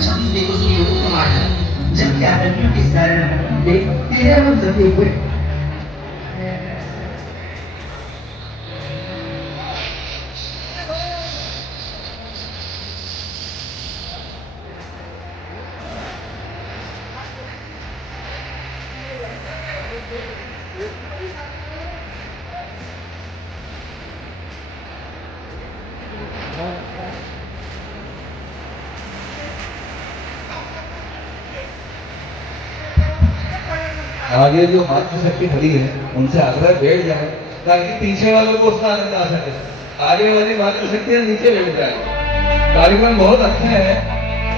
천지 우승이 우승하는 진짜는 비싼 내 이름은 이고요. आगे जो मातृशक्ति खड़ी है उनसे आग्रह बैठ जाए ताकि पीछे वालों को उसका आनंद आ सके। आगे वाली मातृशक्तियां नीचे बैठ जाए। कार्यक्रम बहुत अच्छा है,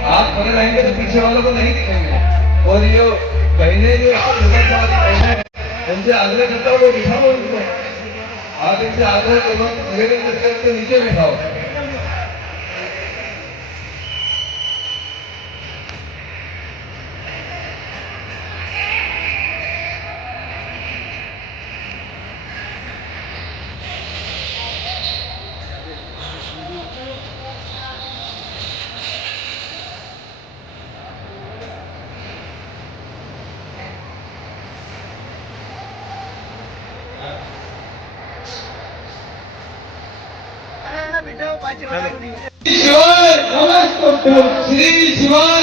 आप खड़े रहेंगे तो पीछे वालों को नहीं दिखेंगे। और ये बहने जो उनसे आग्रह करता हो वो बिठाओ उनको, आप इनसे आग्रह करो मेरे नीचे बिठाओ। शिवाय श्री शिवाय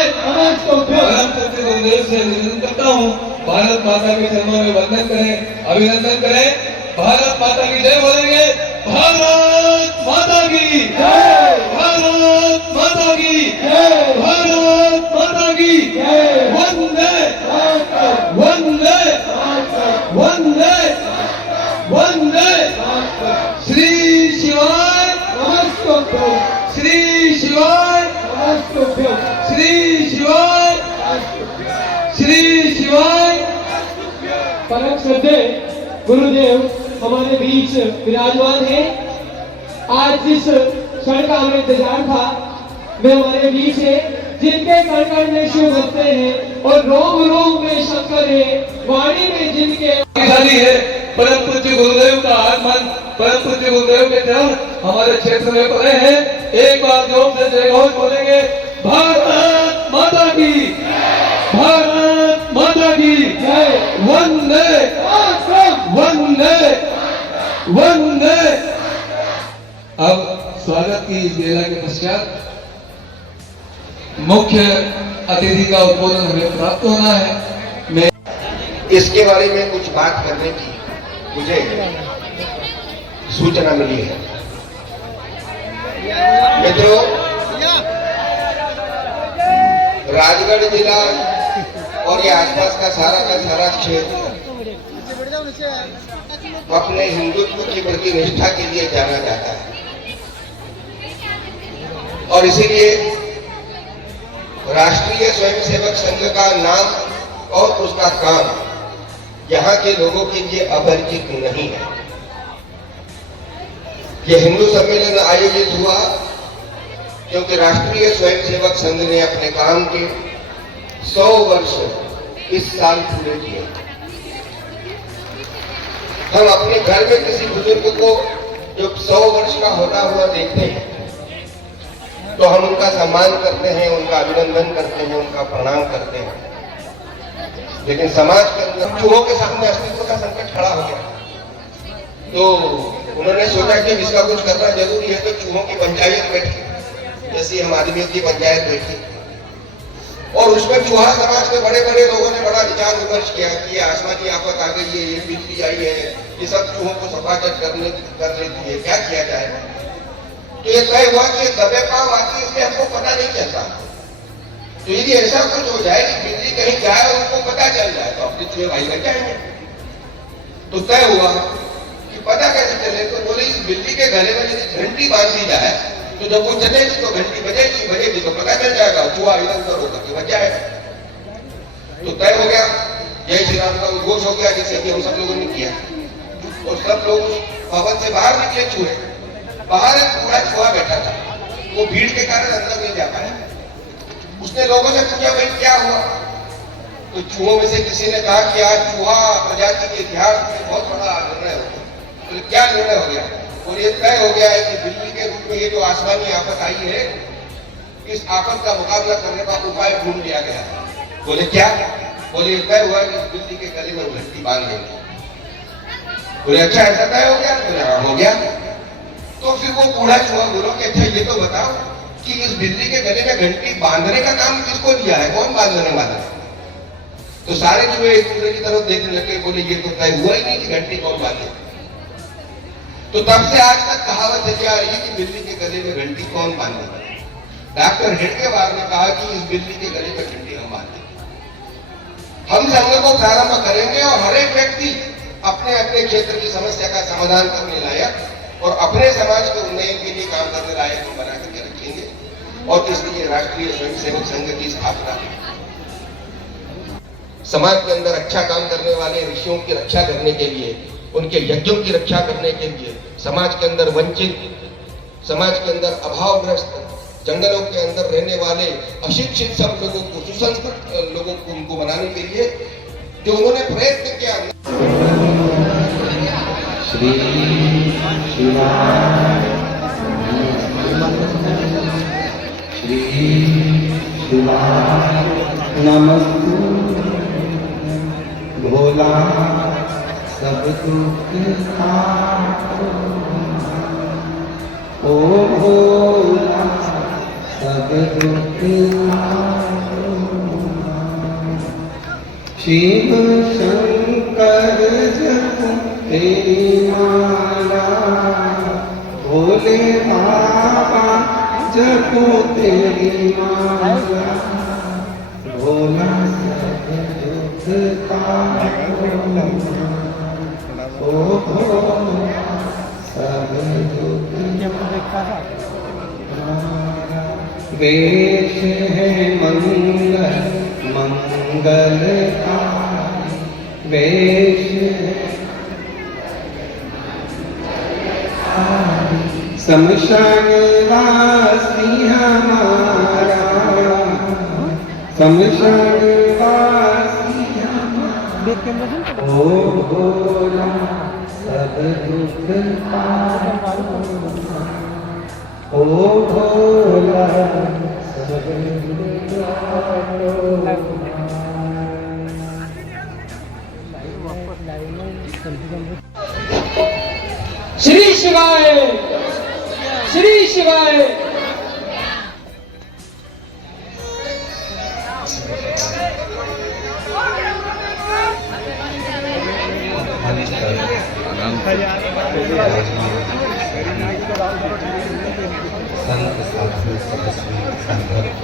गुरुदेव से निवेदन करता हूँ, भारत माता के चरणों में वंदन करें, अभिनंदन करें। भारत माता की जय बोलेंगे। भारत माता की जय, भारत माता की जय, भारत माता की जय। वंदे वंदे वंदे वंदे। श्री शिवाय श्री शिवाय श्री शिवाय श्री शिवाय। परम श्रद्धे गुरुदेव हमारे बीच विराजमान है। आज जिस क्षण का हमें इंतजार था वे हमारे बीच है, जिनके कण कण में शिव भक्ते हैं और रोम रोम में शंकर है, वाणी में जिनके है। परम पूज्य गुरुदेव का आगमन, परम पूज्य गुरुदेव के चरण हमारे क्षेत्र में पड़े हैं। एक बार जोर से जय घोष बोलेंगे। भारत माता की, भारत माता की जय। वंदे वंदे वंदे। अब स्वागत की इस बेला के पश्चात मुख्य अतिथि का उद्बोधन हमें प्राप्त होना है। मैं इसके बारे में कुछ बात करने की मुझे सूचना मिली है। मित्रों, राजगढ़ जिला और ये आसपास का सारा क्षेत्र अपने हिंदुत्व की प्रति निष्ठा के लिए जाना जाता है और इसीलिए राष्ट्रीय स्वयंसेवक संघ का नाम और उसका काम यहाँ के लोगों के लिए अपरिचित नहीं है। यह हिंदू सम्मेलन आयोजित हुआ क्योंकि राष्ट्रीय स्वयंसेवक संघ ने अपने काम के 100 वर्ष इस साल पूरे किए। हम अपने घर में किसी बुजुर्ग को जब 100 वर्ष का होता हुआ देखते हैं तो हम उनका सम्मान करते हैं, उनका अभिनंदन करते हैं, उनका प्रणाम करते हैं। लेकिन समाज के अंदर चूहों के सामने अस्तित्व का संकट खड़ा हो गया तो उन्होंने सोचा कि इसका कुछ करना जरूरी है, तो चूहों की पंचायत बैठी, जैसे हम आदमियों की पंचायत बैठी और उसमें चूहा समाज के बड़े बड़े लोगों ने बड़ा विचार विमर्श किया कि आसमानी आफत आ गई है, ये बिजली आई है, ये सब चूहों को सफाचट कर लेती है, क्या किया जाए। तो ये तय हुआ कि दबे पांव आती है, इसलिए हमको पता नहीं चलता। तो यदि ऐसा कुछ हो जाए कि बिजली कहीं जाए और उनको पता चल जाए तो अपने चूहे भाई बच जाएंगे। तो तय हुआ कि पता कैसे चले, तो बोले इस बिल्ली के गले में यदि घंटी बांध दी जाए तो जब वो चलेगी तो घंटी बजेगी तो पता चल जाएगा, चूहा इधर उधर होकर के बच जाएगा। तो तय हो गया, जय श्री राम का उद्घोष हो गया, जैसे कि हम सब लोगों ने किया और सब लोग भवन से बाहर निकले। चूहे बाहर एक पूरा चूहा बैठा था, वो भीड़ के कारण अंदर नहीं जा पाया। उसने लोगों से पूछा भाई क्या हुआ, तो चूहों में से किसी ने कहा कि आज चूहा प्रजाति के इतिहास में बहुत बड़ा निर्णय हो गया। तो क्या निर्णय हो गया, और ये तय हो गया है कि बिल्ली के रूप में ये जो आसमानी आफत आई है इस आफत का मुकाबला करने का उपाय ढूंढ लिया गया। बोले क्या? बोले तय हुआ कि इस बिल्ली के गले में घंटी बांध देंगे। बोले अच्छा ऐसा तय हो गया? बोले हाँ हो गया। तो फिर वो बूढ़ा चूहा बोलो कि अच्छा ये तो बताओ कि इस बिल्ली के गले में घंटी बांधने का काम किसको दिया है, कौन बांधने वाला है? तो सारे चूहे एक दूसरे की तरफ देखने लगे, बोले ये तो तय हुआ ही नहीं कि घंटी कौन बांधे। तो तब से आज तक कहावत चली आ रही है कि बिल्ली के गले में घंटी कौन बांधेगा। डॉक्टर हेडगेवार ने कहा कि इस बिल्ली के गले में घंटी हम बांधेंगे। हम संघ को प्रारंभ करेंगे और हर एक व्यक्ति अपने अपने क्षेत्र की समस्या का समाधान करने लायक और अपने समाज के उन्नयन के लिए काम करने लायक हम बना करके रखेंगे और इसलिए राष्ट्रीय स्वयंसेवक संघ की स्थापना। समाज के अंदर अच्छा काम करने वाले ऋषियों की रक्षा करने के लिए, उनके यज्ञों की रक्षा करने के लिए, समाज के अंदर वंचित, समाज के अंदर अभावग्रस्त, जंगलों के अंदर रहने वाले अशिक्षित सब लोगों को, सुसंस्कृत लोगों को उनको बनाने के लिए जो उन्होंने प्रयत्न किया। श्री शिवाय श्री शिवाय नमस्तु भोला सब दुख हारो। ओ भोला सब दुख हारो। शिव शंकर जपो तेरी माला, भोले बाबा जपो तेरी माला, भोला सब दुख हारो। ओ भोला सब दुख वेश है मंगल मंगलकारी, वेश शमशान वासी हमारा, शमशान वासी हमारा। ओ भोला सब दुख हारो। ओ भोला सब दुख हारो। श्री शिवाय श्री शिवाय। संत साधु तपस्वी संघर्ष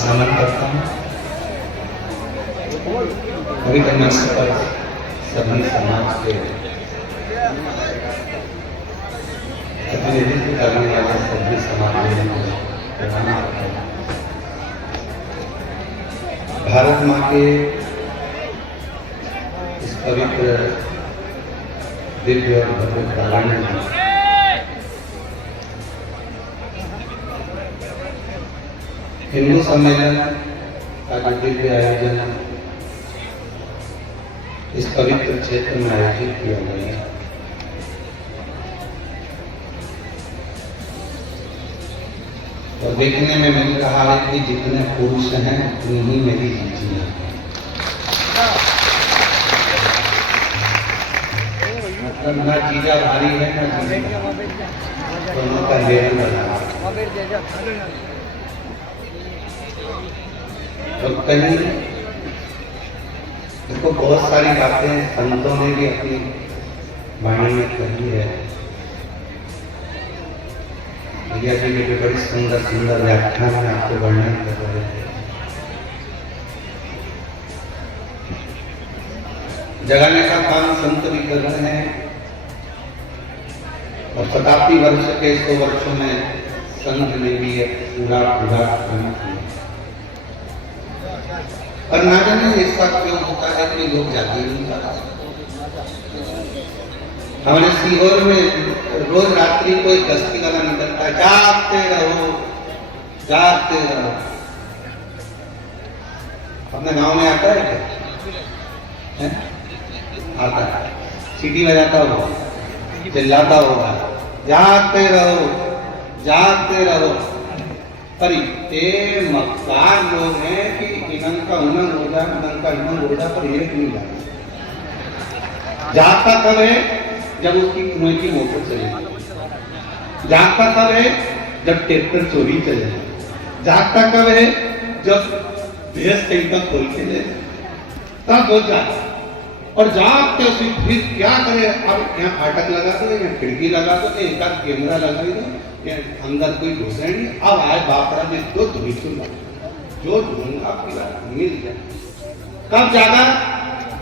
नमन करता हूँ। पवित्र मंच पर सभी समाज के प्रतिनिधित्व करने वाले सभी समाज को प्रणाम करता हूँ। भारत माँ के इस पवित्र दिव्य और भव्य प्रांगण में हिंदू सम्मेलन का जो दिव्य आयोजन इस पवित्र क्षेत्र में आयोजित किया गया है, और देखने में मिल रहा है कि जितने पुरुष हैं उतनी ही मेरी जीजी है। मतलब ना जीजा भारी है ना जीजा, दोनों का लेवल बना। और कहीं देखो बहुत सारी बातें संतों ने भी अपनी वाणी में कही है। भैया जी ने भी बड़ी सुंदर सुंदर व्याख्यान में आपको वर्णन कर रहे थे। जगाने का काम संत भी कर रहे हैं और शताब्दी वर्ष के 100 वर्षों में संत ने भी एक पूरा काम किया। पर ना जाने ऐसा क्यों होता है कि लोग जागे नहीं पाते। हमारे सीहोर में रोज रात्रि कोई गश्ती वाला निकलता है, जागते रहो जागते रहो। अपने गांव में आता है क्या? आता है, सीटी बजाता होगा, चिल्लाता होगा, जागते रहो, जागते रहो। पर इतने मक्कार लोग हैं कि इनका उमंग हो जाए, इनका इमंग हो जाए, पर एक नहीं जाता। जागता कब है? जब उसकी कुएं की मोटर चले। जागता कब है? जब ट्रैक्टर चोरी चले। जागता कब है? जब भैंस कहीं का खोल के ले, तब हो जाए। और जागते उसे फिर क्या करे? अब यहाँ फाटक लगा दो, यहाँ खिड़की लगा दो, एक आध कैमरा लगा दो, अंदर कोई घुसे नहीं। अब आए बापरा में तो धुई सुना, जो ढूंढा फिर मिल जाए। कब जागा?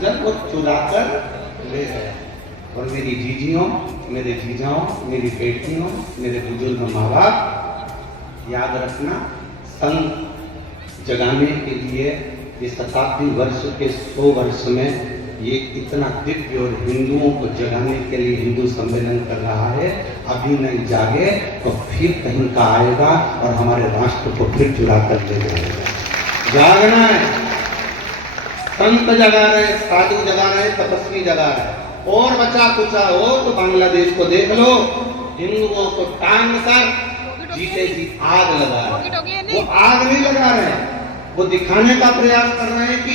जब वो चुरा कर ले गया। और मेरी जीजियों, मेरे जीजाओं, मेरी बेटियों, मेरे बुजुर्ग माँ बाप, याद रखना, संघ जगाने के लिए ये शताब्दी वर्ष के 100 वर्ष में ये इतना दिव्य और हिंदुओं को जगाने के लिए हिंदू सम्मेलन कर रहा है। अभी नहीं जागे तो फिर कहीं का आएगा और हमारे राष्ट्र को फिर चुरा कर ले जाएगा। जागना है, संत जगा रहे, साधु जगा रहे, तपस्वी जगा रहे। और बचा कुचा हो तो बांग्लादेश को देख लो, हिंदुओं को टांग कर जीते जी आग लगा रहे। वो आग नहीं लगा रहे, वो दिखाने का प्रयास कर रहे हैं कि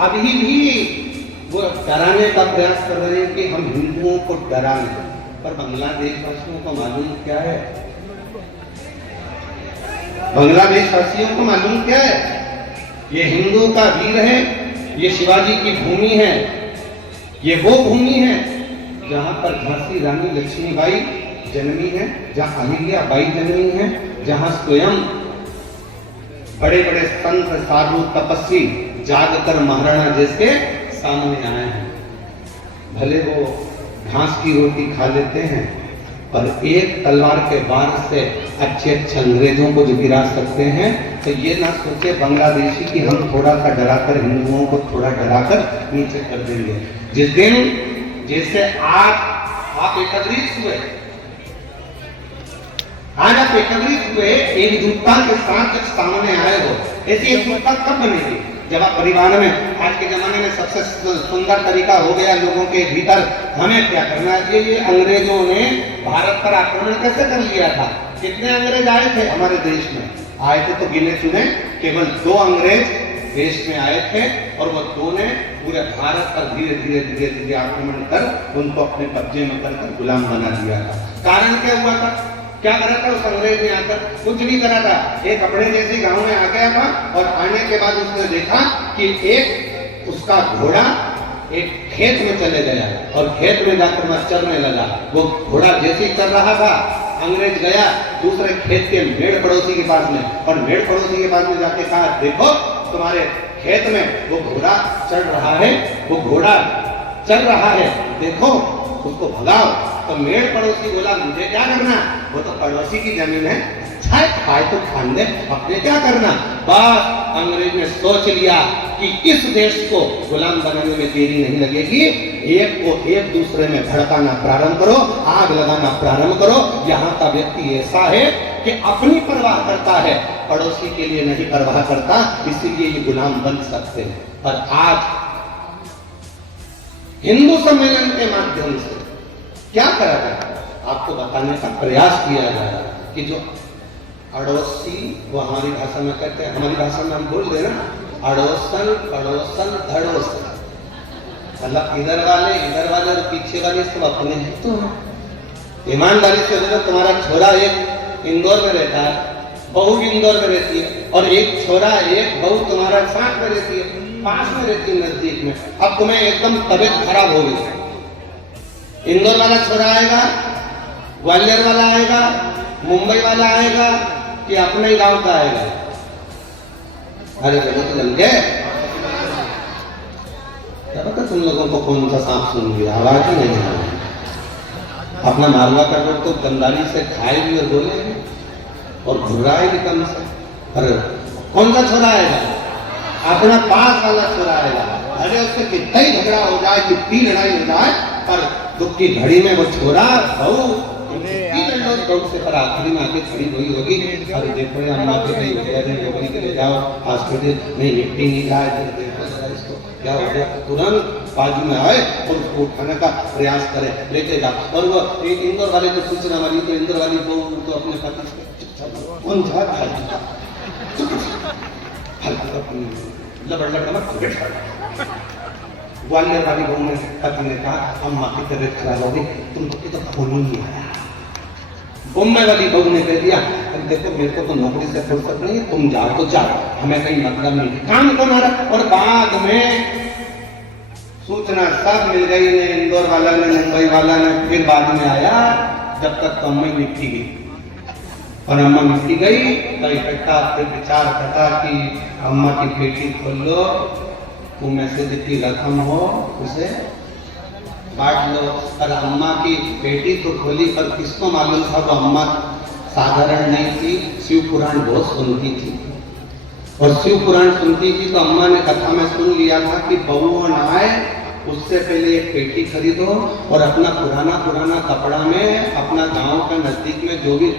अभी भी वो डराने का प्रयास कर रहे हैं कि हम हिंदुओं को डराएं। पर बांग्लादेश वासियों को मालूम क्या है? बांग्लादेश वासियों को मालूम क्या है? ये हिंदू का वीर है, ये शिवाजी की भूमि है, ये वो भूमि है जहां पर झांसी रानी लक्ष्मीबाई जन्मी है, जहां अहिल्याबाई जन्मी है, जहां स्वयं बड़े बड़े संत साधु तपस्वी जागकर महाराणा जैसे सामने आए हैं। भले वो घास की रोटी खा लेते हैं, पर एक तलवार के वार से अच्छे अच्छे अंग्रेजों को जो गिरा सकते हैं। तो ये ना सोचे बांग्लादेशी कि हम थोड़ा सा डराकर हिंदुओं को थोड़ा डराकर नीचे कर देंगे। जिस दिन जैसे आप एकत्रित हुए, आज आप एकत्रित हुए एकजुटता के साथ जब सामने आए हो, ऐसी एकजुटता कब बनेगी? जब आप परिवार में, आज के जमाने में सबसे सुंदर तरीका हो गया लोगों के भीतर, हमें क्या करना चाहिए? ये अंग्रेजों ने भारत पर आक्रमण कैसे कर लिया था? कितने अंग्रेज आए थे हमारे देश में? आए थे तो गिने चुने केवल 2 अंग्रेज देश में आए थे, और वो 2 ने पूरे भारत पर धीरे धीरे धीरे धीरे आक्रमण कर उनको अपने कब्जे में कर गुलाम बना दिया था। कारण क्या हुआ था? क्या करा था उस अंग्रेज ने आकर? कुछ नहीं करा था। एक अपने जैसे गांव में आ गया था, और आने के बाद उसने देखा कि एक उसका घोड़ा एक खेत में चले गया, और खेत में जाकर वहां चरने लगा। वो घोड़ा जैसे ही चल रहा था, अंग्रेज गया दूसरे खेत के मेड़ पड़ोसी के पास में, और मेड़ पड़ोसी के पास में जाके कहा, देखो तुम्हारे खेत में वो घोड़ा चढ़ रहा है, वो घोड़ा चल रहा है, देखो उसको भगाओ। तो मेड़ पड़ोसी बोला, मुझे क्या करना? वो तो पड़ोसी की जमीन है, खाए तो खान दे, अपने क्या करना? बस अंग्रेज ने सोच लिया कि इस देश को गुलाम बनाने में देरी नहीं लगेगी, एक को एक दूसरे में भड़काना प्रारंभ करो, आग लगाना प्रारंभ करो। यहाँ का व्यक्ति ऐसा है कि अपनी परवाह करता है, पड़ोसी के लिए नहीं परवाह करता, इसीलिए ये गुलाम बन सकते हैं। पर आज हिंदू सम्मेलन के माध्यम से क्या करा जाए? आपको बताने का प्रयास किया जाए कि जो अड़ोसी, वो हमारी भाषा में कहते हैं, हमारी भाषा में हम बोल रहे हैं ना, अड़ोसन पड़ोसन धड़ोसन, मतलब इधर वाले और पीछे वाले सब अपने हैं। तो ईमानदारी से बोलो, तुम्हारा छोरा एक इंदौर में रहता है, बहू भी इंदौर में रहती है, और एक छोरा एक बहू तुम्हारा साथ में रहती है, पास में रहती है, नजदीक में। अब तुम्हें एकदम तबीयत खराब हो गई, इंदौर वाला छोरा आएगा, ग्वालियर वाला आएगा, मुंबई वाला आएगा, कि अपने ही गांव का आएगा? अरे तो जम गए, तब तक तुम लोगों को कौन सा सांप सुन लिया, आवाज ही नहीं आ रही। अपना मालवा का लोग तो गंदारी से खाए भी और बोले भी और घुर्राए भी कम से। अरे कौन सा छोरा आएगा? अपना पास वाला छोरा आएगा। अरे उससे कितना ही झगड़ा हो जाए, कितनी लड़ाई हो जाए, पर दुख की घड़ी में वो छोरा बहू से पर आखिरी में आके खड़ी हुई होगी, अरे देखो अम्मा के नहीं के ले जाओ हॉस्पिटल, नहीं निपटी नहीं रहा है, देखो जरा इसको क्या हो गया, तुरंत बाजू में आए और उसको उठाने का प्रयास करे, लेके जा। और वो इंदौर वाले को सूचना वाली, तो इंदौर वाली वो तो अपने पति से कौन जा ग्वालियर वाली बहू ने पति ने कहा, अम्मा की तबीयत खराब हो गई, तुमको तो फोन ही नहीं आया। बम्बई वाली बहू ने कह दिया, देखो मेरे को तो नौकरी से फुर्सत नहीं, तुम जाओ तो जाओ, हमें कहीं मतलब नहीं, काम तुम्हारा। और बाद में सूचना सब मिल गई ने, इंदौर वाला ने, मुंबई वाला ने। फिर बाद में आया, जब तक तो अम्मा निपटी गई, और अम्मा निपटी गई तो इकट्ठा फिर विचार करता कि अम्मा की पेटी खोल लो, तुम में से जितनी रकम हो उसे बांट लो। पर अम्मा की पेटी तो खोली, पर किसको मालूम था वो अम्मा साधारण नहीं थी, शिव पुराण बहुत सुनती थी। और शिव पुराण सुनती थी तो अम्मा ने कथा में सुन लिया था कि बहुओं न आए उससे पहले एक पेटी खरीदो और अपना पुराना पुराना कपड़ा में अपना गांव का नजदीक में जो भी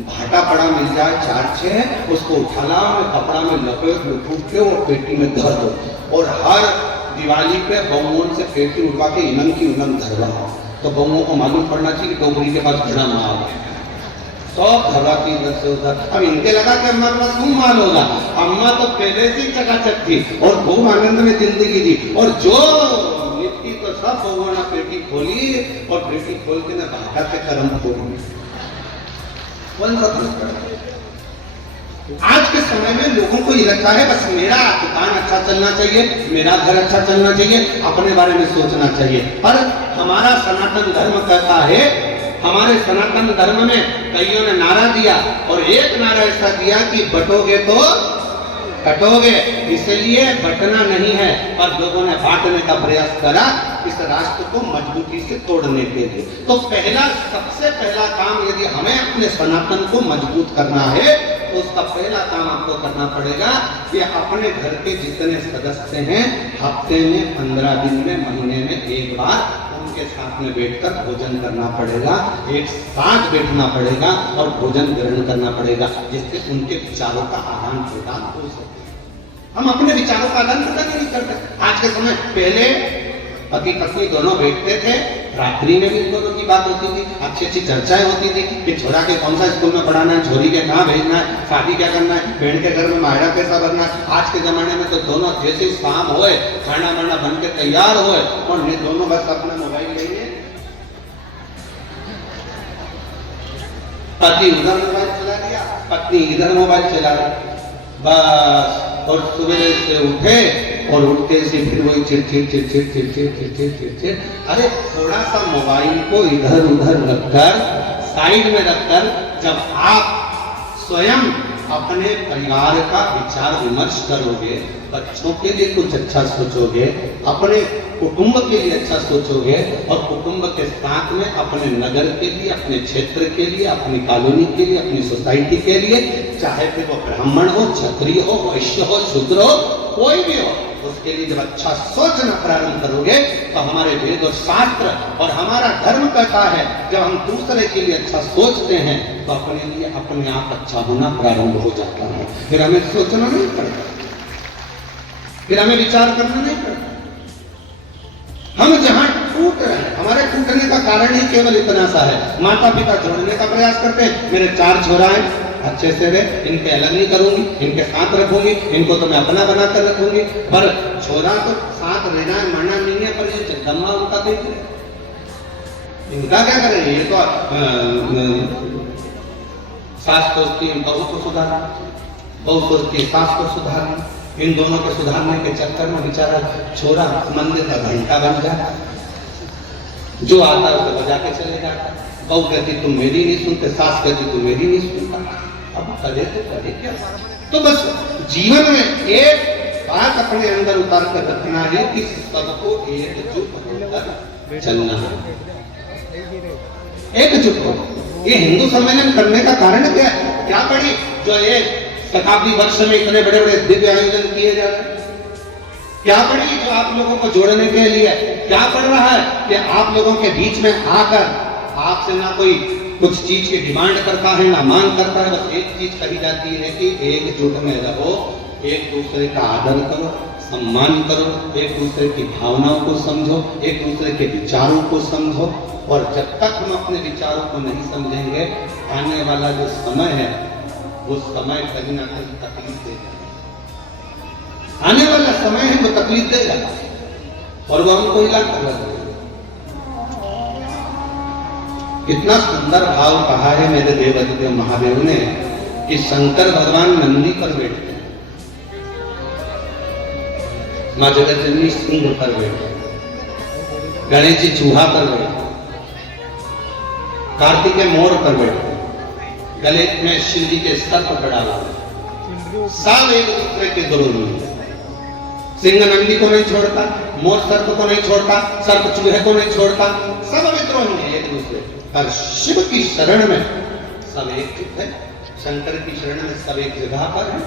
भाटा पड़ा मिल जाए 4-6 उसको उठा लाओ, कपड़ा में लपेट लुपूट के वो पेटी में धर दो। और हर दिवाली पे बहुओं से पेटी उठवा के इनम की उनम धरवाओ, तो बहुओं को मालूम पड़ना चाहिए कि डोगरी के पास घड़ा माल है। तो घड़ा की इधर से उधर, अब इनके लगा कि अम्मा के पास खूब माल होगा। अम्मा तो पहले से ही चकाचक थी और खूब आनंद में जिंदगी थी। और जो निपटी तो सब बहुओं ने पेटी खोली, और पेटी खोल के ना भाटा से कर्म खोली। आज के समय में लोगों को ये लगता है बस मेरा दुकान अच्छा चलना चाहिए, मेरा घर अच्छा चलना चाहिए, अपने बारे में सोचना चाहिए। पर हमारा सनातन धर्म कहता है, हमारे सनातन धर्म में कईयों ने नारा दिया, और एक नारा ऐसा दिया कि बटोगे तो कटोगे, इसलिए बटना नहीं है, पर लोगों ने बांटने का प्रयास करा इस राष्ट्र को मजबूती से तोड़ने के लिए। तो सबसे पहला काम यदि हमें अपने सनातन को मजबूत करना है तो उसका पहला काम आपको करना पड़ेगा कि अपने घर के जितने सदस्य हैं हफ्ते में, 15 दिन में, महीने में एक बार उनके साथ में बैठकर भोजन करना पड़ेगा, एक साथ बैठना पड़ेगा और भोजन ग्रहण करना पड़ेगा, जिससे उनके विचारों का आदान प्रदान हो सके। हम अपने विचारों का आदान प्रदान नहीं करते। आज के समय पहले पति पत्नी दोनों बैठते थे, रात्रि में भी दोनों की बात होती थी, अच्छी अच्छी चर्चाएं होती थी कि छोरा के कौन सा स्कूल में पढ़ाना है, छोरी के कहाँ भेजना है, शादी क्या करना है, बहन के घर में मायरा कैसा बनना है। आज के जमाने में तो दोनों जैसे शाम होए, खाना वाना बन के तैयार होए, और ये दोनों बस अपना मोबाइल लेंगे, पति उधर मोबाइल चला दिया, पत्नी इधर मोबाइल चला रही, बस। और सुबह से उठे और उठते से फिर वही चिड़। अरे थोड़ा सा मोबाइल को इधर उधर रखकर, साइड में रखकर, जब आप स्वयं अपने परिवार का विचार विमर्श करोगे, बच्चों के लिए कुछ अच्छा सोचोगे, अपने कुटुंब के लिए अच्छा सोचोगे, और कुटुंब के साथ में अपने नगर के लिए, अपने क्षेत्र के लिए, अपनी कॉलोनी के लिए, अपनी सोसाइटी के लिए, चाहे फिर वो ब्राह्मण हो, क्षत्रिय हो, वैश्य हो, शूद्र हो, कोई भी हो, उसके लिए जब अच्छा सोचना प्रारंभ करोगे तो हमारे वेद और शास्त्र और हमारा धर्म कहता है जब हम दूसरे के लिए अच्छा सोचते हैं तो अपने लिए अपने आप अच्छा होना प्रारंभ हो जाता है। फिर हमें सोचना नहीं पड़ता, फिर हमें विचार करना नहीं पड़ता। हम जहां टूट रहे हैं, हमारे टूटने का कारण ही केवल इतना सा है, माता पिता जोड़ने का प्रयास करते हैं, मेरे 4 छोरा हैं, अच्छे से रहे, इनके अलग नहीं करूंगी, इनके साथ रखूंगी, इनको तो मैं अपना बनाकर रखूंगी। पर छोरा तो साथ रहना है, मरना नहीं है, पर ये जगदम्बा उनका देख रहे, इनका क्या करें। ये तो सास सोचती है बहू को सुधारना, बहू सोचती है सास को सुधारना, इन दोनों के सुधारने के चक्कर में बेचारा छोरा मंदिर का घंटा बन जाता, जो आता है उसे बजा के चले जाता। बहू कहती तुम मेरी नहीं सुनते, सास कहती तुम मेरी नहीं सुनता, अब करे तो करे क्या। तो बस जीवन में एक बात अपने अंदर उतार कर रखना है कि सबको एकजुट होकर चलना है, एकजुट हो। ये हिंदू सम्मेलन करने का कारण क्या है? क्या पड़ी जो ये शताब्दी वर्ष में इतने बड़े बड़े दिव्य आयोजन किए जा रहे हैं? क्या पड़ी जो आप लोगों को जोड़ने के लिए? क्या पड़ रहा है कि आप लोगों के बीच में आकर आपसे ना कोई कुछ चीज की डिमांड करता है ना मांग करता है, बस एक चीज कही जाती है कि एकजुट में रहो, एक दूसरे का आदर करो, सम्मान करो, एक दूसरे की भावनाओं को समझो, एक दूसरे के विचारों को समझो। और जब तक हम अपने विचारों को नहीं समझेंगे, आने वाला जो समय है वो समय कहीं ना कहीं तकलीफ देगा। आने वाला समय है वो तकलीफ देगा और वो हमको हिला कर रख देगा। कितना सुंदर भाव कहा है मेरे देवाधिदेव महादेव ने कि शंकर भगवान नंदी पर बैठते हैं, मां जगतजननी सिंह पर बैठे, गणेश जी चूहा पर बैठे, कार्तिकेय मोर पर बैठे, गले में शिव जी के सर्प पर डाला, सब एक दूसरे के गुरु हैं। सिंह नंदी को नहीं छोड़ता, मोर सर्प को नहीं छोड़ता, सर्प चूहे को नहीं छोड़ता, सब विद्रोही हैं एक दूसरे। पर शिव की शरण में सब एकजुट है, शंकर की शरण में सब एक जगह पर है।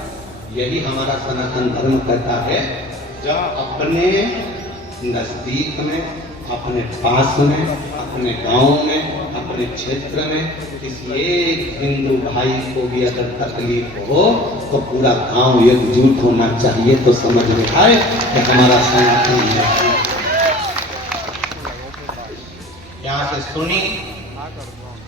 यही हमारा सनातन धर्म कहता है, जब अपने नजदीक में, अपने पास में, अपने गांव में, अपने क्षेत्र में किसी एक हिंदू भाई को भी अगर तकलीफ हो तो पूरा गांव एकजुट होना चाहिए। तो समझ में आए कि हमारा सनातन है। यहाँ से सुनी,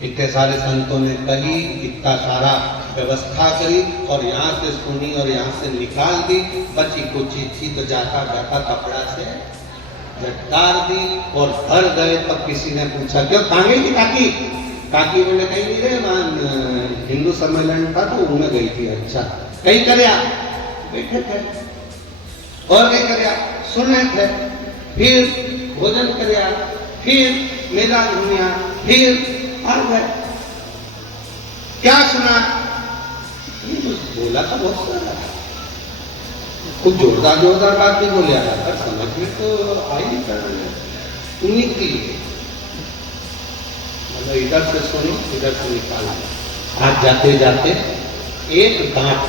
इतने सारे संतों ने कही, इतना सारा व्यवस्था करी और यहाँ से सुनी और यहाँ से निकाल दी। बची कुची थी तो जाता जाता कपड़ा से झटकार दी और घर गए तब किसी ने पूछा क्यों कांगे की काकी? काकी मैंने कही नहीं रे मैं हिंदू सम्मेलन था तो उनमें गई थी। अच्छा कहीं कर बैठे थे और कहीं कर सुने थे, फिर भोजन कर, फिर मेला घूमिया, फिर आ गए। क्या सुना? बोला था बहुत सारा, कुछ जोरदार जोरदार बात नहीं बोले, पर समझ में तो आई नहीं कर रहे उन्हीं की। मतलब इधर से सुनी इधर से निकाला। आज जाते जाते एक गांठ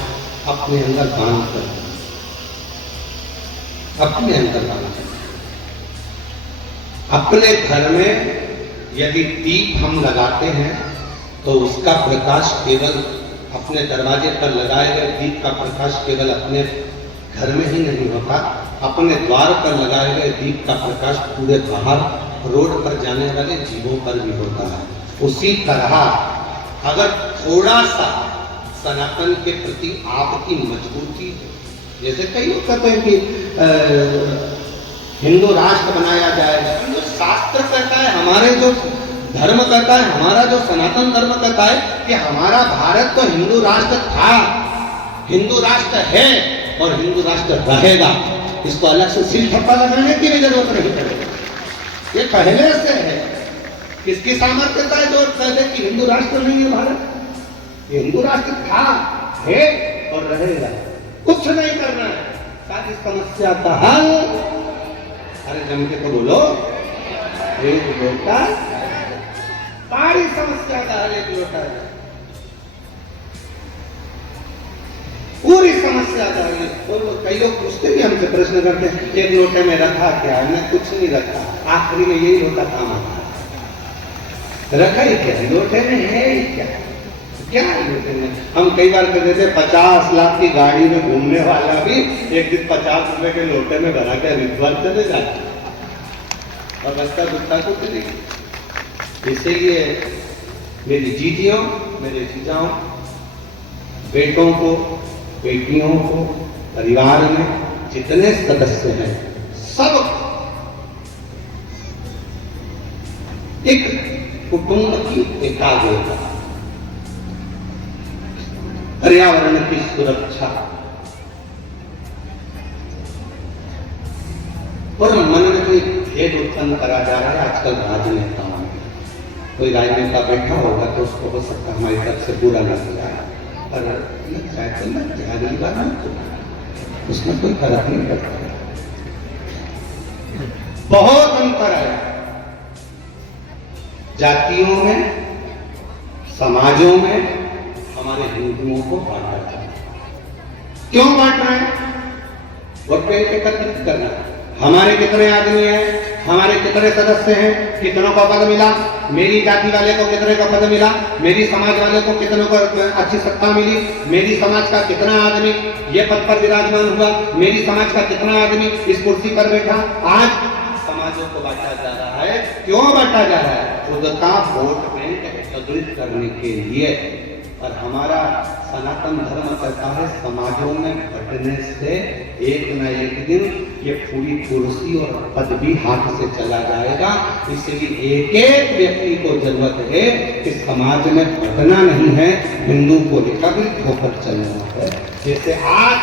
अपने अंदर बांध कर, अपने अंदर बांध कर, अपने घर में यदि दीप हम लगाते हैं तो उसका प्रकाश केवल अपने दरवाजे पर लगाए गए दीप का प्रकाश केवल अपने घर में ही नहीं होता, अपने द्वार पर लगाए गए दीप का प्रकाश पूरे बाहर रोड पर जाने वाले जीवों पर भी होता है। उसी तरह अगर थोड़ा सा सनातन के प्रति आपकी मजबूती है, जैसे कई लोग कहते हैं कि हिंदू राष्ट्र बनाया जाएगा, तो शास्त्र कहता है, हमारे जो धर्म कहता है, हमारा जो सनातन धर्म कहता है कि हमारा भारत तो हिंदू राष्ट्र था, हिंदू राष्ट्र है और हिंदू राष्ट्र रहेगा। इसको अलग से सिल ठप्पा लगाने की भी जरूरत नहीं पड़ेगी, ये पहले से है। किसकी सामर्थ्यता है जो कहते कि हिंदू राष्ट्र नहीं है भारत? ये हिंदू राष्ट्र था, है और रहेगा। कुछ नहीं करना है, सारी समस्या का हल, अरे जम के तो बोलो, एक लोटा, सारी समस्या का हल एक लोटा है, पूरी समस्या का हल। तो कई लोग पूछते भी हमसे, प्रश्न करते हैं एक लोटे में रखा क्या? मैं कुछ नहीं रखा, आखिरी में यही लोटा काम आता है। रखा ही क्या लोटे में? है ही क्या? क्या है लोटे में? हम कई बार कहते थे 50 लाख की गाड़ी में घूमने वाला भी एक दिन 50 रुपए के लोटे में भरा के हरिद्वार चले जाता और बस्ता गुस्ता को चलेगी। इसीलिए मेरी जीजियों, मेरे जीजाओं, बेटों को, बेटियों को, परिवार में जितने सदस्य हैं, सब एक कुटुंब की एकाग्रता, पर्यावरण की सुरक्षा और मन में कोई भेद उत्पन्न करा जा रहा है आजकल राजनेताओं में। कोई राजनेता बैठा होगा तो उसको हो सकता है हमारी तरफ से बुरा लग जाए, पर लग जाए तो लग जाए, अगली बार नहीं, उसमें कोई फर्क नहीं पड़ता। बहुत अंतर है जातियों में, समाजों में। हमारे हिंदुओं को बांटा जाता है। क्यों बांट रहे हैं? वोट बैंक एकत्रित करना, हमारे कितने आदमी हैं, हमारे कितने सदस्य हैं, कितनों को पद मिला, मेरी जाति वाले को कितने का पद मिला, मेरी समाज वाले को कितनों को अच्छी सत्ता मिली, मेरी समाज का कितना आदमी ये पद पर विराजमान हुआ, मेरी समाज का कितना आदमी इस कुर्सी पर बैठा। आज समाजों को बांटा जा रहा है। क्यों बांटा जा रहा है? खुद का वोट बैंक एकत्रित करने के लिए। और हमारा सनातन धर्म कहता है समाजों में बंटने से एक न एक दिन ये पूरी कुर्सी और पद भी हाथ से चला जाएगा। इसलिए एक एक व्यक्ति को जरूरत है कि समाज में बंटना नहीं है, हिंदू को एकत्रित होकर चलना है। जैसे आज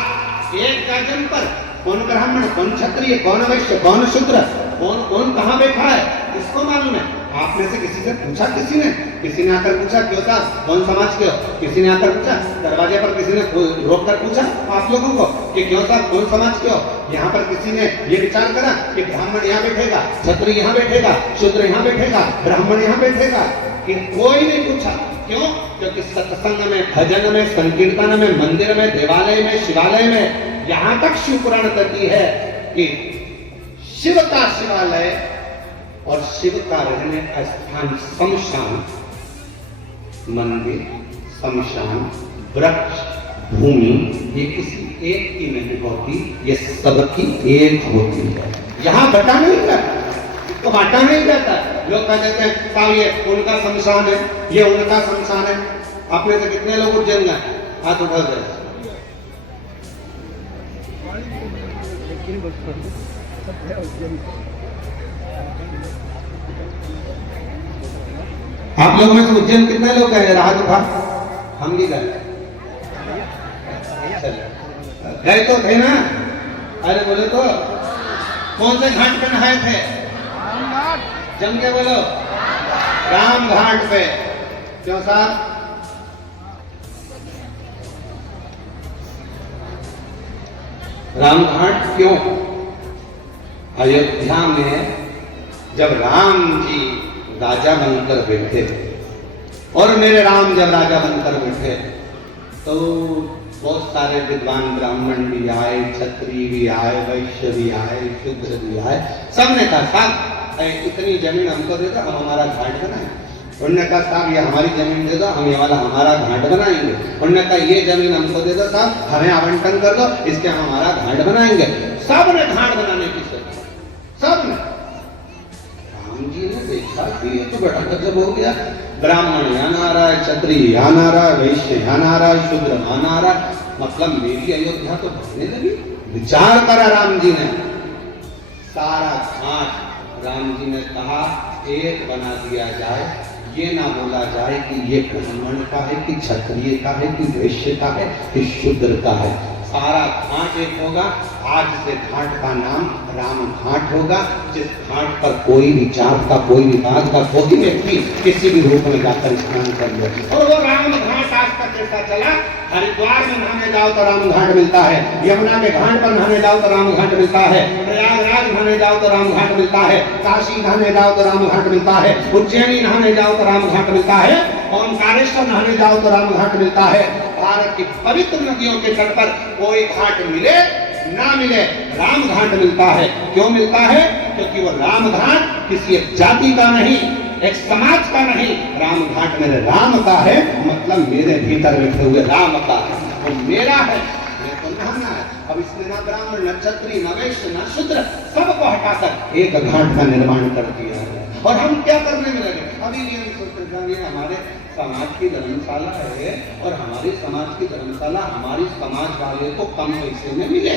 एक गर्जन पर कौन ब्राह्मण, कौन क्षत्रिय, कौन वैश्य, कौन शूद्र, कौन कहाँ बैठा है, इसको मालूम है। आप में से किसी से पूछा, किसी ने आकर पूछा क्यों साहब कौन समाज के हो, किसी ने आकर पूछा, दरवाजे पर किसी ने रोक कर पूछा आप लोगों को कि क्यों साहब कौन समाज के हो। यहाँ पर किसी ने ये विचार करा कि ब्राह्मण यहाँ बैठेगा, क्षत्रिय यहाँ बैठेगा, शूद्र यहाँ बैठेगा, ब्राह्मण यहाँ बैठेगा, कि कोई नहीं पूछा। क्यों? क्योंकि सत्संग में, भजन में, संकीर्तन में, मंदिर में, देवालय में, शिवालय में यहाँ तक शिव पुराण कहती है कि शिव का शिवालय और शिव का रहने का स्थान शमशान, मंदिर, शमशान, वृक्ष, भूमि, ये किसी एक की नहीं होती, ये सबकी एक होती है। यहाँ बटा नहीं जाता, इसको बांटा नहीं जाता। लोग कह देते हैं साहब ये उनका शमशान है, ये उनका शमशान है। आप में से कितने लोग उज्जैन गए? हाथ उठा दे। आप लोगों में से उज्जैन कितने लोग गए? हाथ उठा। हम भी गए, गए तो थे ना? अरे बोले तो कौन से घाट पे नहाए थे? जम के बोलो, राम घाट पे। क्यों साहब? राम घाट क्यों? अयोध्या में जब राम जी राजा बनकर बैठे और मेरे राम जब राजा बनकर बैठे तो बहुत सारे विद्वान ब्राह्मण भी आए, क्षत्रिय भी आए, वैश्य भी आए, शूद्र भी आए। सबने कहा साहब इतनी जमीन हमको दे दो, हम हमारा घाट बनाएं। उन्होंने कहा साहब ये हमारी जमीन दे दो, हम ये वाला हमारा घाट बनाएंगे। उन्होंने कहा ये जमीन हमको दे दो साहब, हमें आवंटन कर दो, इसके हम हमारा घाट बनाएंगे। सबने घाट बनाने की सोची, सबने। राम जी ने देखा कि ये तो बड़ा गजब हो गया। ब्राह्मण यहाँ आ रहा है, क्षत्रिय यहाँ आ रहा है, वैश्य यहाँ आ रहा है, शूद्र यहाँ आ रहा है, मतलब मेरी अयोध्या तो बढ़ने लगी। विचार करा राम जी ने, सारा घाट राम जी ने कहा एक बना दिया जाए। ये ना बोला जाए कि ये ब्राह्मण का है, कि क्षत्रिय का है, कि वैश्य का है, कि शूद्र का है। सारा घाट एक होगा। आज से घाट का नाम राम घाट होगा, जिस घाट पर कोई भी जात का, कोई भी बात का कोई व्यक्ति किसी भी रूप में जाकर स्नान कर ले। और वो राम घाट आज तक कैसा चला? हरिद्वार में नहाने जाओ तो राम घाट मिलता है, यमुना के घाट पर नहाने जाओ तो राम घाट मिलता है, प्रयागराज नहाने जाओ तो राम घाट मिलता है, काशी नहाने जाओ तो राम घाट मिलता है, उज्जैनी नहाने जाओ तो राम घाट मिलता है, ओंकारेश्वर नहाने जाओ तो राम घाट मिलता है। भारत की पवित्र नदियों के तट पर कोई घाट मिले ना मिले, राम घाट मिलता है। क्यों मिलता है? क्योंकि वो राम घाट किसी एक जाति का नहीं, एक समाज का नहीं, राम घाट मेरे राम का है, मतलब मेरे भीतर बैठे हुए राम का है, वो मेरा है, मेरे को नहाना है। अब इसमें ना ब्राह्मण, न क्षत्रिय, न वैश्य, न शूद्र, सबको हटाकर एक घाट का निर्माण कर दिया है। और हम क्या करने में लगे? अभी भी हम सोचते हैं हमारे समाज की धर्मशाला है और हमारे समाज की धर्मशाला हमारी समाज वाले को कम पैसे में मिले,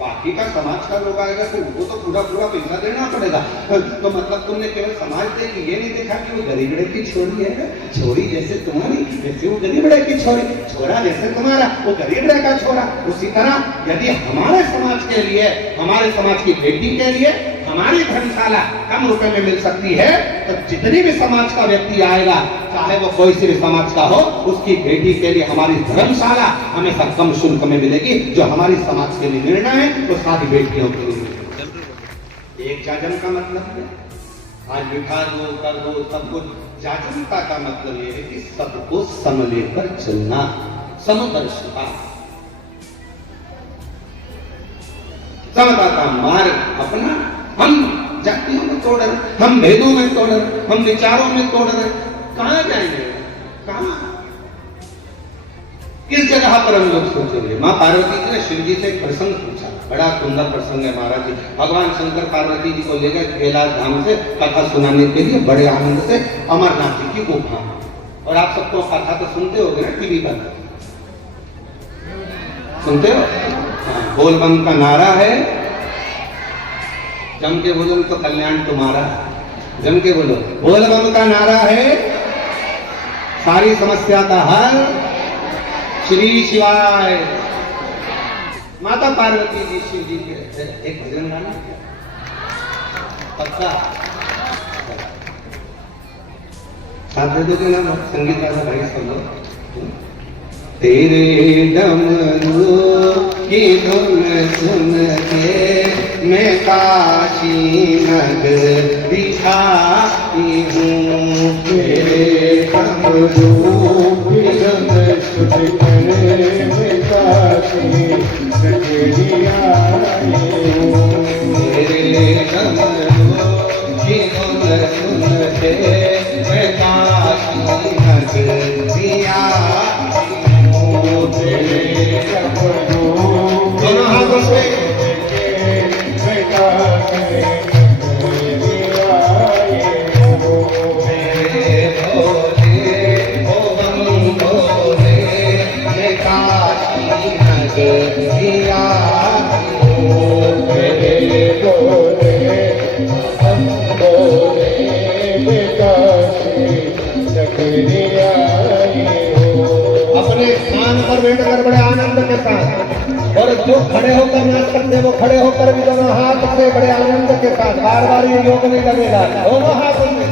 बाकी का समाज का लोग आएगा तो उनको तो पूरा पूरा पैसा देना पड़ेगा। तो मतलब तुमने केवल समाज देखी, ये नहीं देखा कि वो गरीबड़े की छोरी है, छोरी जैसे तुम्हारी वैसे वो गरीबड़े की छोरी, छोरा जैसे तुम्हारा वो गरीबड़े का छोरा। उसी तरह यदि हमारे समाज के लिए, हमारे समाज की बेटी के लिए हमारी धर्मशाला कम रुपए में मिल सकती है, तो जितनी भी समाज का व्यक्ति आएगा, चाहे वो कोई से भी समाज का हो, उसकी बेटी के लिए हमारी धर्मशाला हमेशा कम शुल्क में मिलेगी। जो हमारी समाज के लिए निर्णय है वो सारी बेटियों के लिए। एक जाजन का मतलब है आज बिठा दो, कर दो, सब कुछ। जाजनता का मतलब ये है कि सबको सम लेकर चलना, समदर्शिता। समता का मार्ग अपना। हम जातियों में तोड़ रहे, हम भेदों में तोड़ रहे, हम विचारों में तोड़ रहे, कहां जाएंगे? कहां? किस जगह पर हम लोग सोचेंगे? मां पार्वती जी ने शिव जी से एक प्रसंग पूछा, बड़ा सुंदर प्रसंग है महाराज जी। भगवान शंकर पार्वती जी को लेकर कैलाश धाम से कथा सुनाने के लिए बड़े आनंद से अमरनाथ जी की गुफा में। और आप सबको कथा तो सुनते होगे ना टीवी पर, सुनते हो? हाँ, बोल बम का नारा है, जम के बोलो तो कल्याण तुम्हारा। जम के बोलो, बोल बम का नारा है, सारी समस्या का हल श्री शिवाय। माता पार्वती जी शिव जी के एक भजन गाना पक्का साथ दे दोगे ना? संगीत वाला भाई सब लोग। तेरे डमरू की धुन सुन के मैं काशी नगरी आई हूँ। तेरे डमरू की धुन सुन के मैं काशी नगरी आई हूँ। तेरे डमरू की धुन सुन के मैं काशी नगरी आई हूँ। दोनों हाथों से अपने स्थान पर बैठकर बड़े आनंद के साथ, और जो खड़े होकर नाच सकते वो खड़े होकर भी दोनों हाथ से बड़े आनंद के साथ बार बार ये योग नहीं लगेगा, दोनों हाथों में।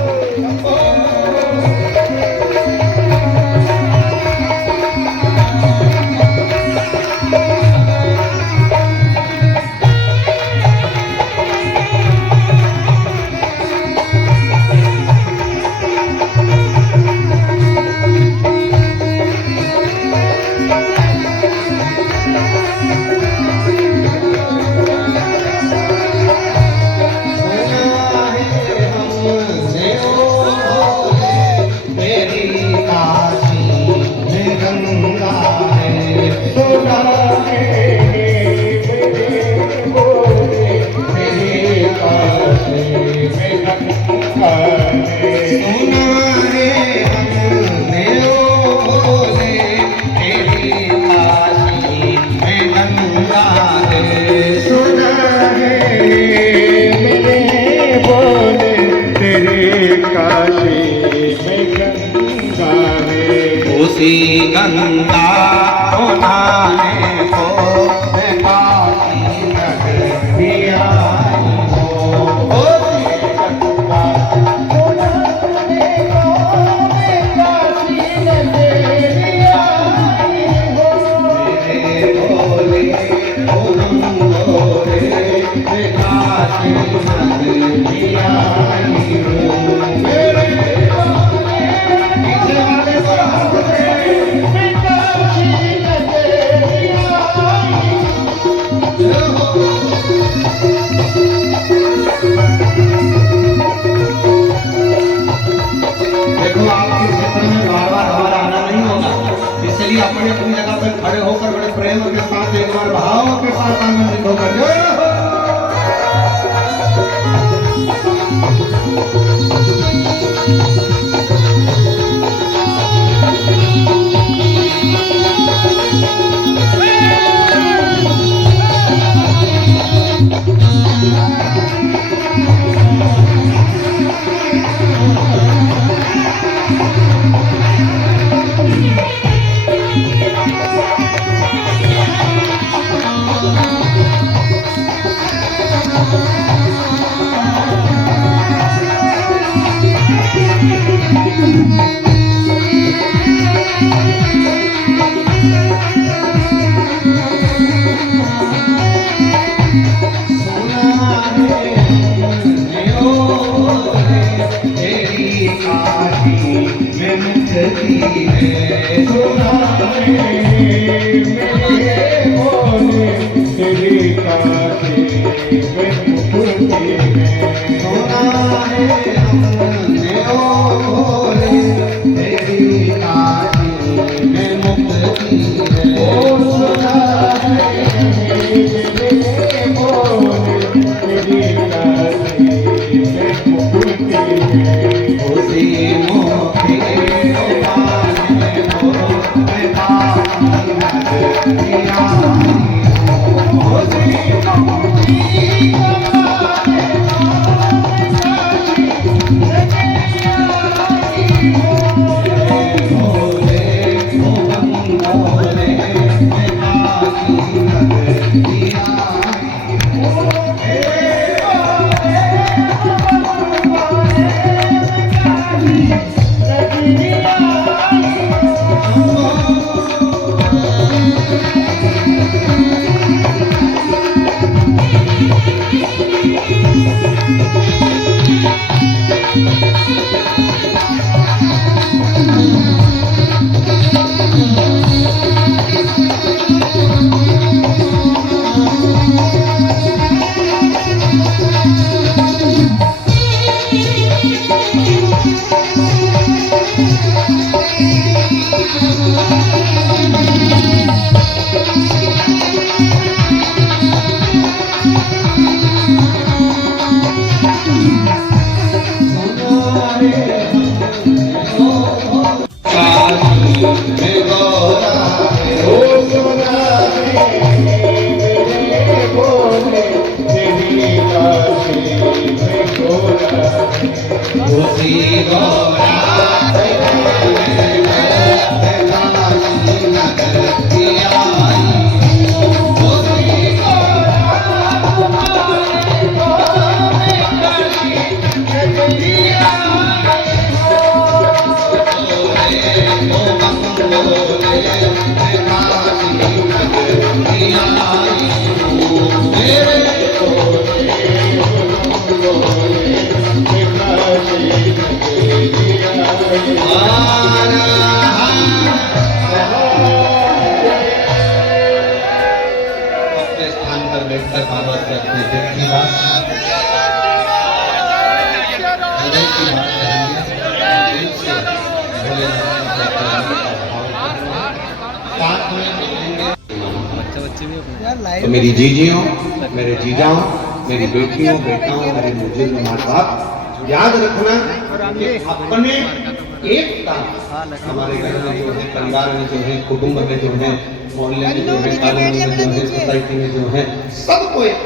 उसी गंगा नहाने को मैं काशी नगरी आई हूँ। उसी गंगा नहाने को मैं काशी नगरी आई हूँ। मेरे भोले भोले मैं काशी नगरी आई हूँ। इसलिए अपने अपनी जगह पर खड़े होकर बड़े प्रेम के साथ एक बार भाव के साथ आनंदित होकर जय हो। तेरी काशी सुना है हमने ओ भोले तेरी काशी में मुक्ति है। ओ सुना है भोले तेरी काशी में मुक्ति है। उसी मोक्ति को पाने को मैं पापी दिया उसी मोक्ति को पाने भोले ओ बंगोले मैं पापी दिया तो मेरी जीजियों, मेरे जीजाओं, मेरी बेटियों, बेटाओं, मेरे बुजुर्ग माँ बाप, याद रखना कि अपने एकता हमारे घर में जो है, परिवार में जो है, कुटुंब में जो है, मोहल्ले में जो है, कॉलोनी में जो है, सोसाइटी में जो है, सबको एक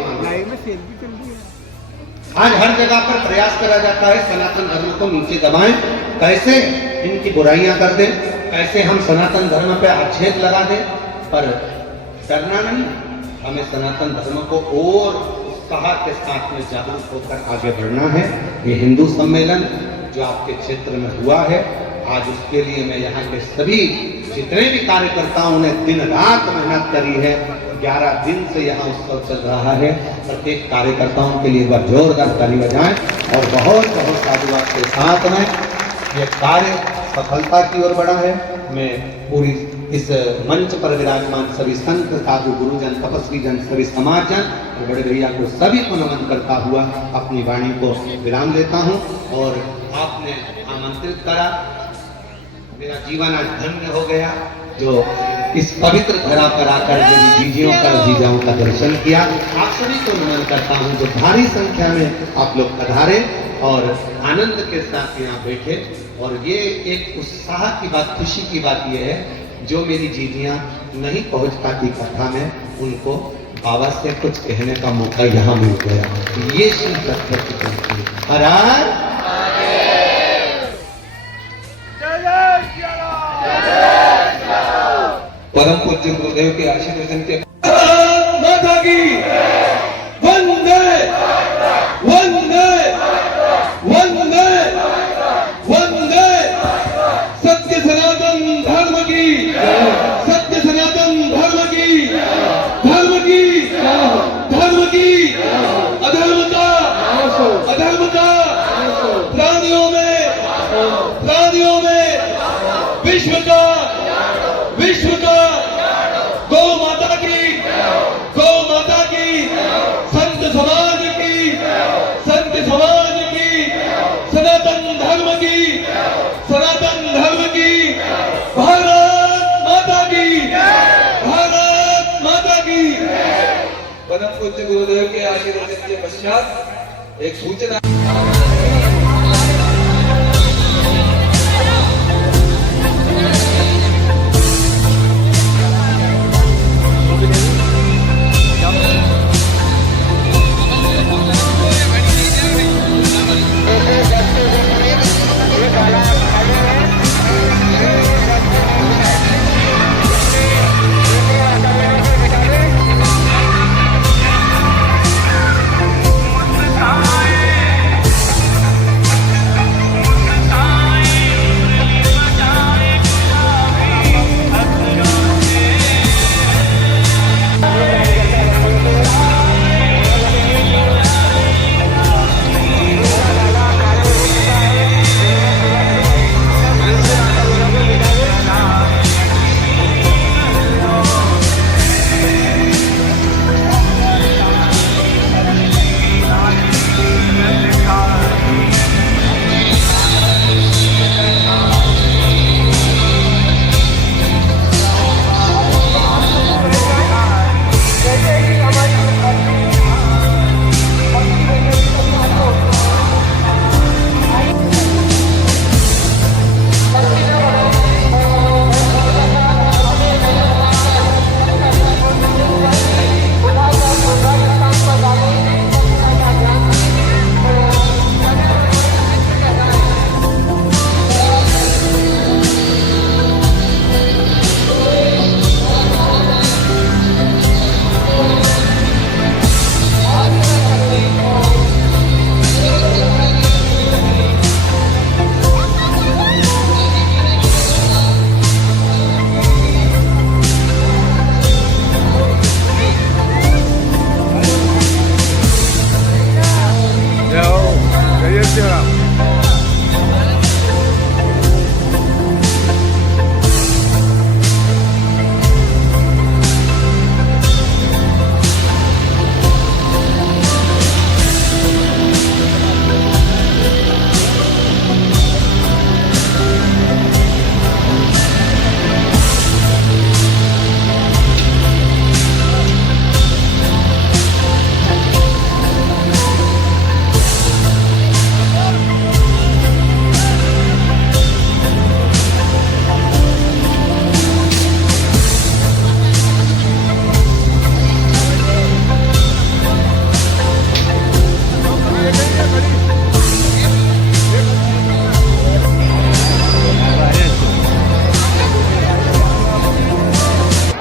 आज हर जगह पर प्रयास करा जाता है सनातन धर्म को नीचे दबाएं, कैसे इनकी बुराइयां कर दें, कैसे हम सनातन धर्म पे आक्षेप लगा दें, पर डरना नहीं, हमें सनातन धर्म को और उत्साह के साथ में जागरूक होकर आगे बढ़ना है। ये हिंदू सम्मेलन जो आपके क्षेत्र में हुआ है, आज उसके लिए मैं यहाँ के सभी जितने भी कार्यकर्ताओं ने दिन रात मेहनत करी है, 11 दिन से यहाँ उत्सव चल रहा है। प्रत्येक कार्यकर्ताओं के लिए एक बार जोरदार ताली बजाएं और बहुत बहुत साधुवाद के साथ में ये कार्य सफलता की ओर बढ़ा है। मैं पूरी इस मंच पर विराजमान सभी संत साधु गुरुजन तपस्वी जन सभी समाजजन और बड़े भैया को सभी को नमन करता हुआ अपनी वाणी को विराम देता हूँ। और आपने आमंत्रित करा, मेरा जीवन आज धन्य हो गया जो इस पवित्र धरा पर आकर मेरी जीजियों का जीजाओं का दर्शन किया। आप सभी को नमन करता हूँ जो भारी संख्या में आप लोग पधारे और आनंद के साथ यहाँ बैठे। और ये एक उत्साह की बात, खुशी की बात ये है जो मेरी जीजियाँ नहीं पहुँच पाती कथा में, उनको बाबा से कुछ कहने का मौका यहाँ मिल गया। ये शिव सत्य की बात है। हर परम पूज्य गुरुदेव के आशीर्वचन के माता की वंदे वंदे वंदे वंदे। सत्य सनातन धर्म की, सत्य सनातन धर्म की, धर्म की, धर्म की, अधर्म का, अधर्म का प्राणियों में विश्व का, विश्व का, गौ माता की, गौ माता की गुरुदेव के आशीर्वचन के पश्चात एक सूचना